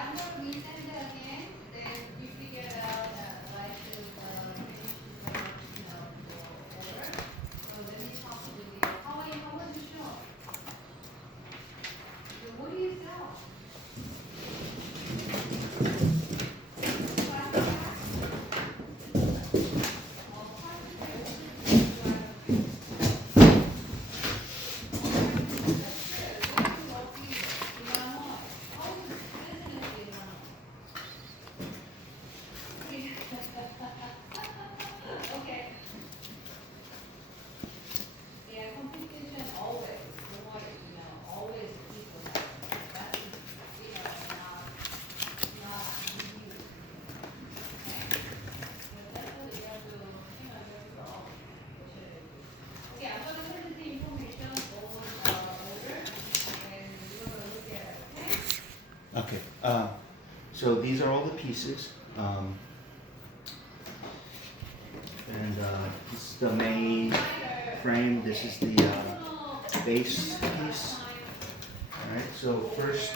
I'm gonna resend it again, then you figure it out, like, to, finish, your order. So let me talk with you. How was the show? What do you sell? Plastic bags? Oh, plastic bags. Okay. Yeah, competition always, always people. That's, not easy. Okay. That's what you have to, okay, I'm gonna send the information over, order, and we're gonna look at it, okay? Okay. So these are all the pieces. And this is the main frame. This is the base piece. Alright, so first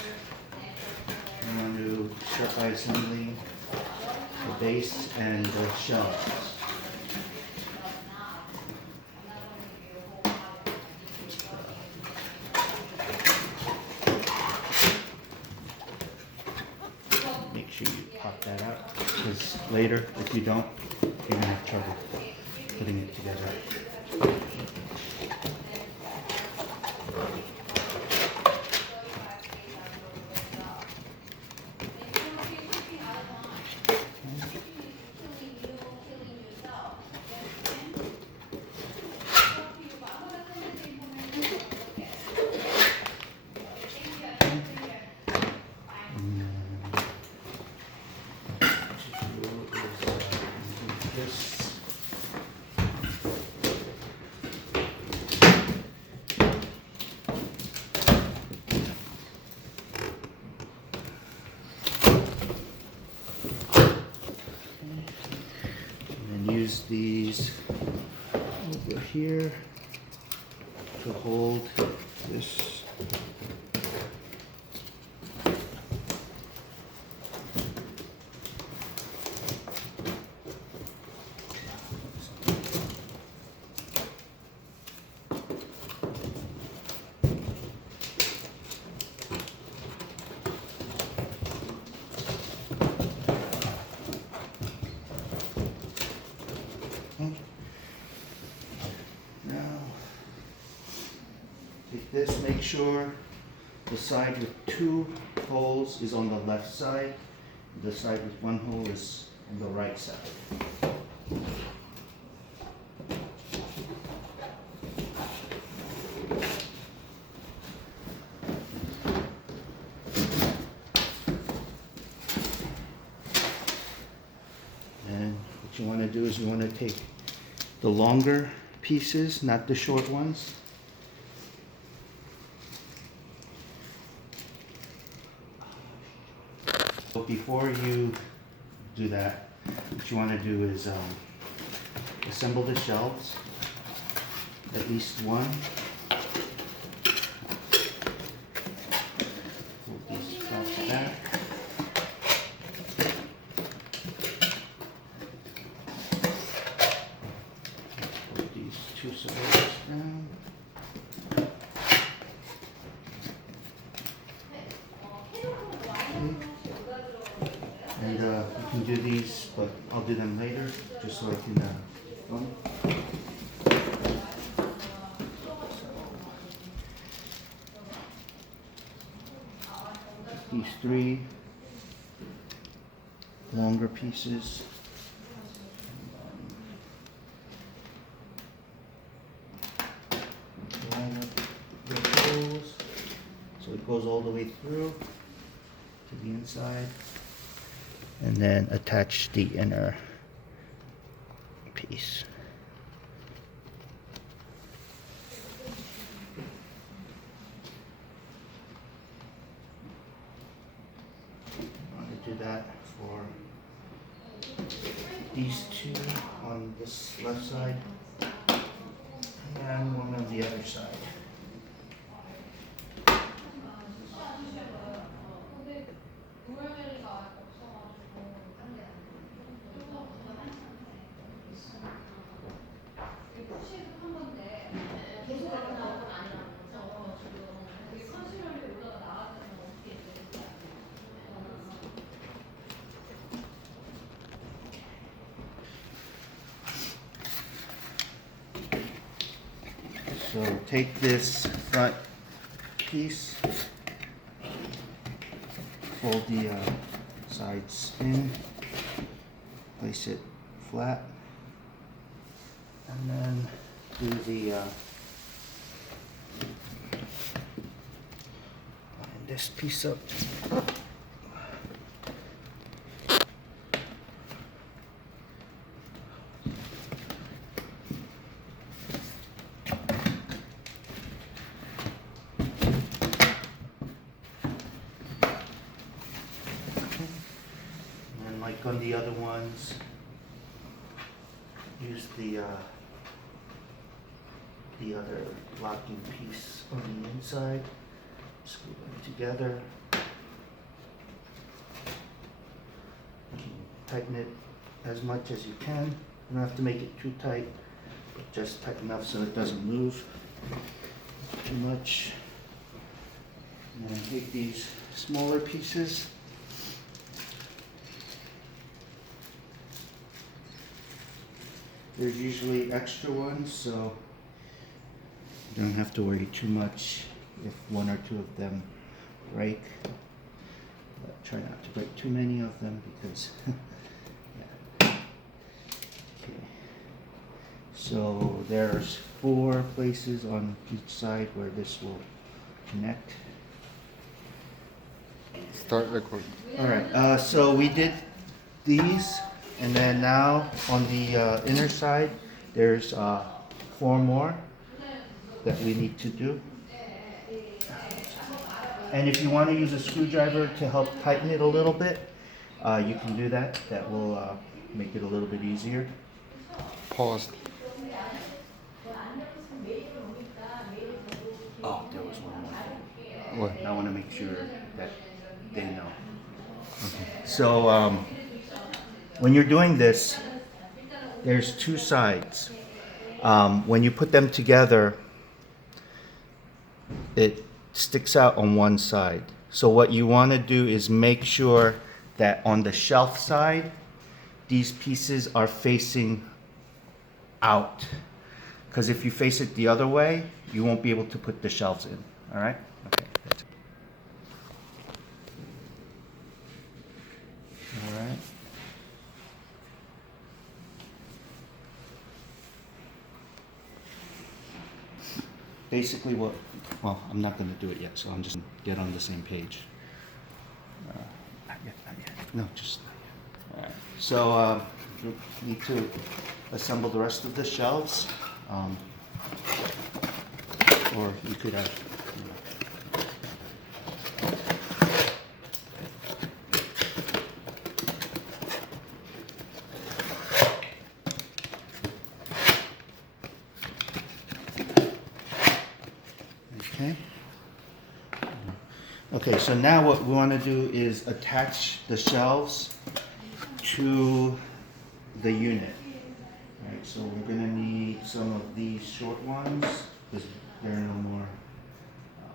I'm going to start by assembling the base and the shelves. Make sure you pop that out, because later, if you don't, you're going to have trouble putting it together. This. And then use these over here to hold this. Now, take this, make sure the side with 2 holes is on the left side, the side with 1 hole is on the right side. And what you want to do is you want to take the longer pieces, not the short ones. So before you do that, what you want to do is assemble the shelves, at least one. Put these front back. Put these 2 supports down. And you can do these, but I'll do them later, just so I can film. These 3 longer pieces. Line up the holes so it goes all the way through to the inside. And then attach the inner piece. I'm going to do that for these 2 on this left side and one on the other side. We're So take this front piece, fold the sides in, place it flat, and then do the line this piece up. And like on the other ones, use the other locking piece on the inside, screw them together, tighten it as much as you can. You don't have to make it too tight, but just tight enough so it doesn't move too much. And then take these smaller pieces, there's usually extra ones, so you don't have to worry too much if one or two of them break. But try not to break too many of them because yeah. Okay. So there's 4 places on each side where this will connect. Start recording. Alright, so we did these, and then now on the inner side there's 4 more that we need to do. And if you want to use a screwdriver to help tighten it a little bit, you can do that. That will make it a little bit easier. Paused. Oh, there was one more thing. What? I want to make sure that they know. So when you're doing this, there's 2 sides. When you put them together, it sticks out on one side. So what you want to do is make sure that on the shelf side, these pieces are facing out. Because if you face it the other way, you won't be able to put the shelves in. All right? Okay. That's it. All right. Basically well, I'm not going to do it yet, so I'm just going to get on the same page. Not yet. No, just not yet. All right. So you need to assemble the rest of the shelves, or you could have. Okay. Okay, so now what we want to do is attach the shelves to the unit. All right, so we're going to need some of these short ones because there are no more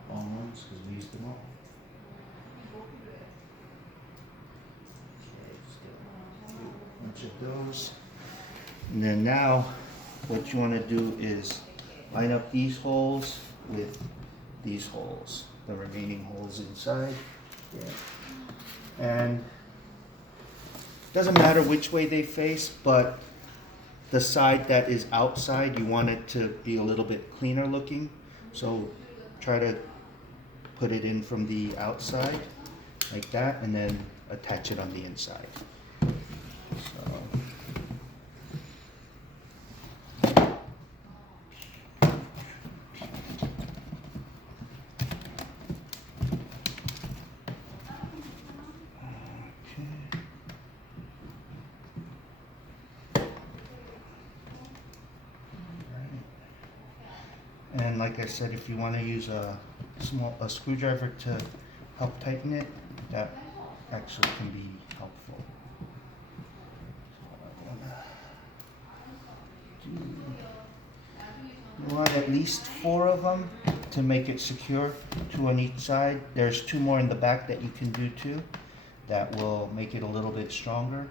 long ones because we used them all. Okay, just get a bunch of those. And then now what you want to do is line up these holes with these holes, the remaining holes inside. Yeah. And it doesn't matter which way they face, but the side that is outside, you want it to be a little bit cleaner looking. So try to put it in from the outside like that, and then attach it on the inside. So. And like I said, if you want to use a screwdriver to help tighten it, that actually can be helpful. So you want at least 4 of them to make it secure, 2 on each side. There's 2 more in the back that you can do too. That will make it a little bit stronger,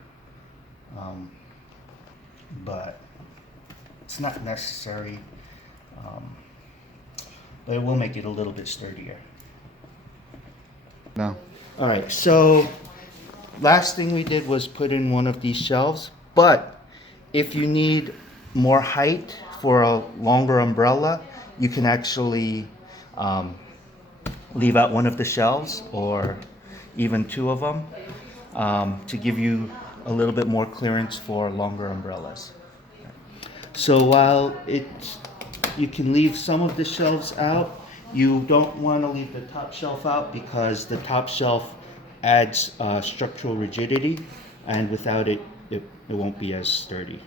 but it's not necessary. but it will make it a little bit sturdier. No. All right, so last thing we did was put in one of these shelves, but if you need more height for a longer umbrella, you can actually leave out one of the shelves or even two of them to give you a little bit more clearance for longer umbrellas. So while you can leave some of the shelves out, you don't want to leave the top shelf out because the top shelf adds structural rigidity, and without it, it won't be as sturdy.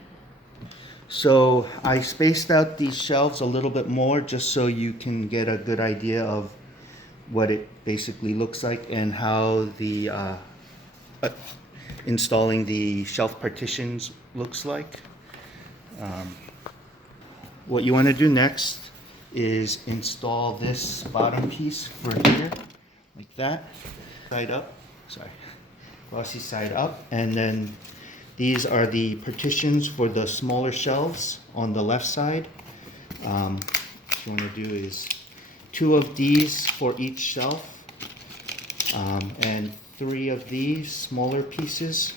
So I spaced out these shelves a little bit more just so you can get a good idea of what it basically looks like and how the installing the shelf partitions looks like. What you want to do next is install this bottom piece for here, like that, side up, glossy side up, and then these are the partitions for the smaller shelves on the left side. What you want to do is 2 of these for each shelf, and 3 of these smaller pieces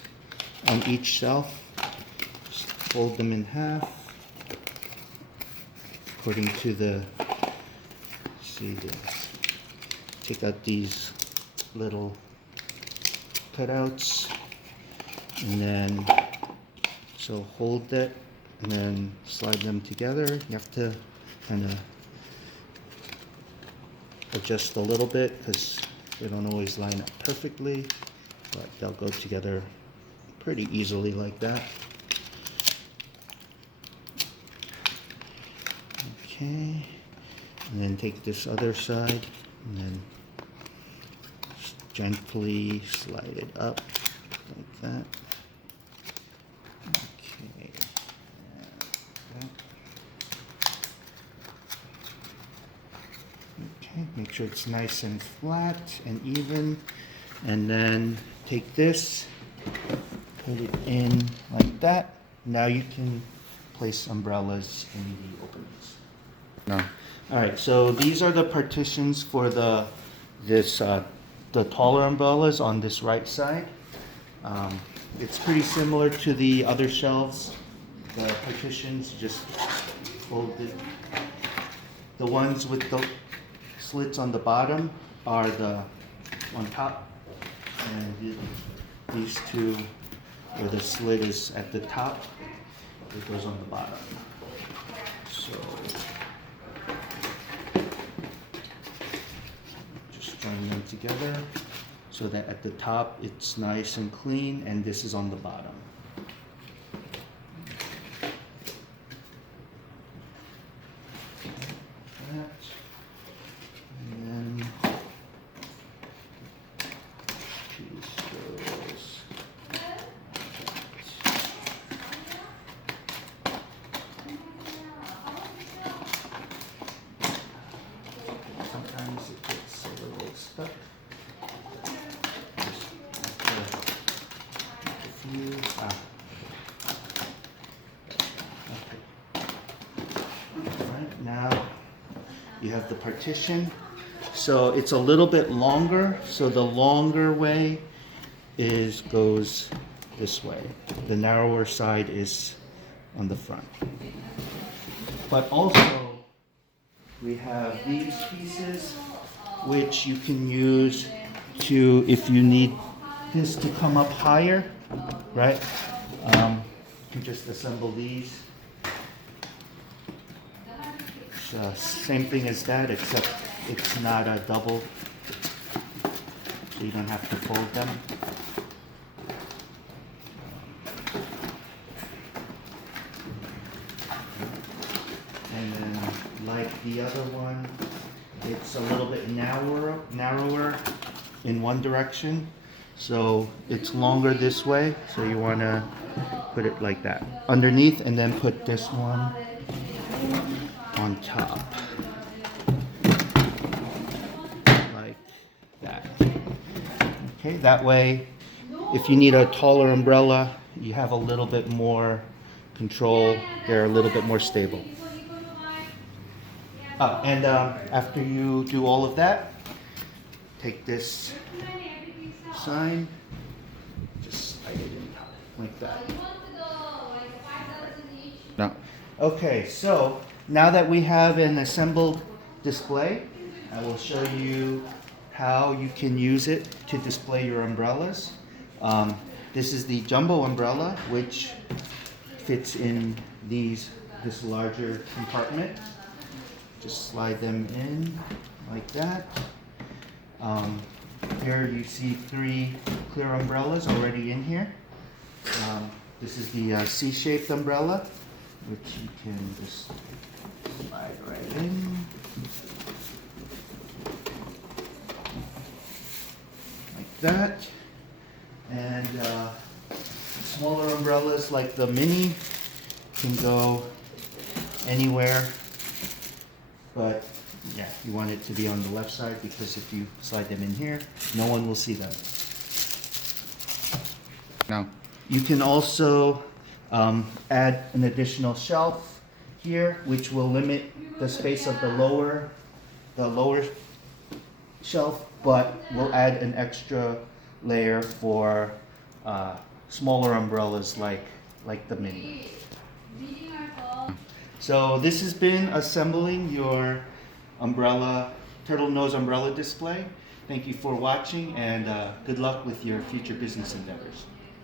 on each shelf. Just fold them in half according to the, take out these little cutouts, and then so hold it and then slide them together. You have to kind of adjust a little bit because they don't always line up perfectly, but they'll go together pretty easily like that. Okay, and then take this other side and then just gently slide it up like that. Okay. Okay, make sure it's nice and flat and even, and then take this, put it in like that. Now you can place umbrellas in the openings. No. All right, so these are the partitions for the taller umbrellas on this right side. It's pretty similar to the other shelves. The partitions, just fold it. The ones with the slits on the bottom are the on top, and these two where the slit is at the top, it goes on the bottom. So just join them together so that at the top it's nice and clean, and this is on the bottom. And then piece goes. Sometimes it gets a little stuck. Just a few. Okay. Alright, now you have the partition. So it's a little bit longer. So the longer way goes this way. The narrower side is on the front. But also we have these pieces which you can use to, if you need this to come up higher, right? You can just assemble these. Same thing as that, except it's not a double, so you don't have to fold them. And then, like the other one, it's a little bit narrower in one direction, so it's longer this way, so you want to put it like that underneath, and then put this one on top, like that. Okay, that way, if you need a taller umbrella, you have a little bit more control. They're a little bit more stable. And after you do all of that, take this sign, just slide it in like that. No. Okay, so now that we have an assembled display, I will show you how you can use it to display your umbrellas. This is the jumbo umbrella, which fits in this larger compartment. Just slide them in like that. Here you see 3 clear umbrellas already in here. This is the C-shaped umbrella, which you can just slide right in. Like that. And smaller umbrellas like the mini can go anywhere, but yeah, you want it to be on the left side because if you slide them in here, no one will see them. No. You can also add an additional shelf here, which will limit the space of the lower shelf, but will add an extra layer for smaller umbrellas like the mini. So this has been assembling your turtle nose umbrella display. Thank you for watching, and good luck with your future business endeavors.